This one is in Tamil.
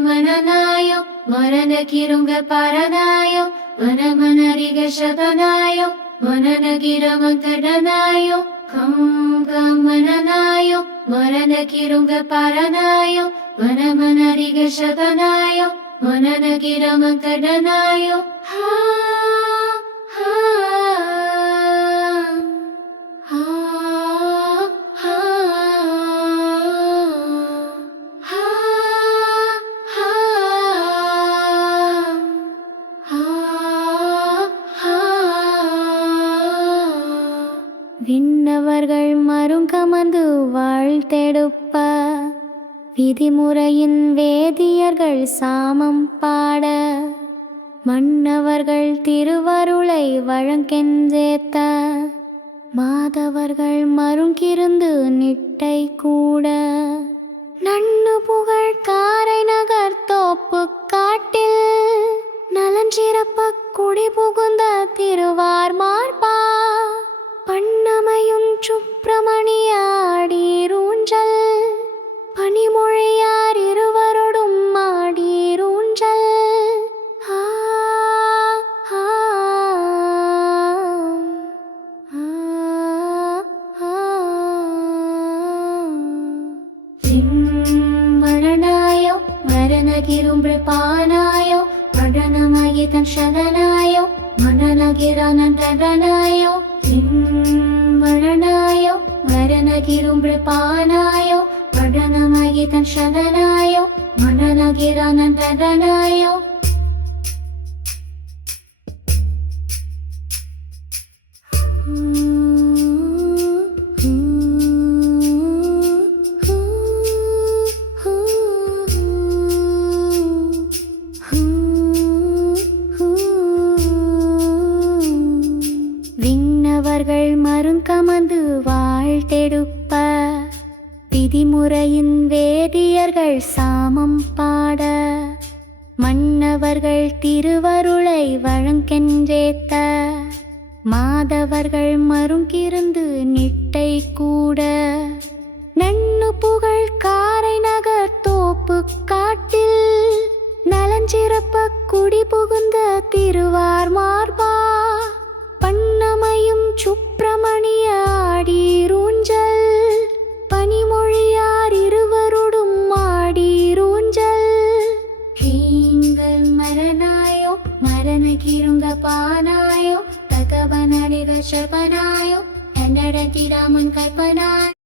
Mananayo, Manana Kirunga Paranayo, Manamanariga Shabanayo, Mananagira Mantadanayo, Mananayo, Manana Kirunga Paranayo, Manamanariga Shabanayo, Mananagira Mantadanayo, விண்ணவர்கள் மருங்கமர்ந்து வாழ்த்தெடுப்ப விதிமுறையின் வேதியர்கள் சாமம் பாட மன்னவர்கள் திருவருளை வழங்கென்றேத்த மாதவர்கள் மருங்கிருந்து நிட்டை கூட நன்னு புகழ் காரை நகர் தோப்பு காட்டில் நலஞ்சிறப்ப குடி புகுந்த திருவார் மார்பா பண்ணமையும் சுப்பிரமணியாடீரூஞ்சல் பனிமொழியார் இருவரோடும் ஆடீரூஞ்சல் மரணாயோ மரணகிரும்பிரபானாயோ மரணமகிதன் சதனாயோ மரணகிரானந்தனாயோ மரணாயோ மரணகிரும்பிரபானாயோ மரணமகிதன் சதனாயோ மரணகிரானந்தனாயோ விண்ணவர்கள் மருங்கமர்ந்து வாழ்த்தெடுப்ப விதிமுறையின் வேதியர்கள் சாமம் பாட மன்னவர்கள் திருவருளை வழங்கென்றேத்த மாதவர்கள் மருங்கிருந்து நிட்டை கூட நன்னு புகழ் காரை நகர் தோப்பு காட்டில் நலஞ்சிறப்ப குடி புகுந்த திருவார் மார்பா பண்ணமையும் சுப்பிரமணிய ஆடீரூஞ்சல் பனிமொழியார் இருவரோடும் ஆடீரூஞ்சல் ஹீங்கள் மரணாயோ மரணகிருங்க பானாயோ தகவனடிக சபனாயோ என்னடத்திராமன் கல்பனாய்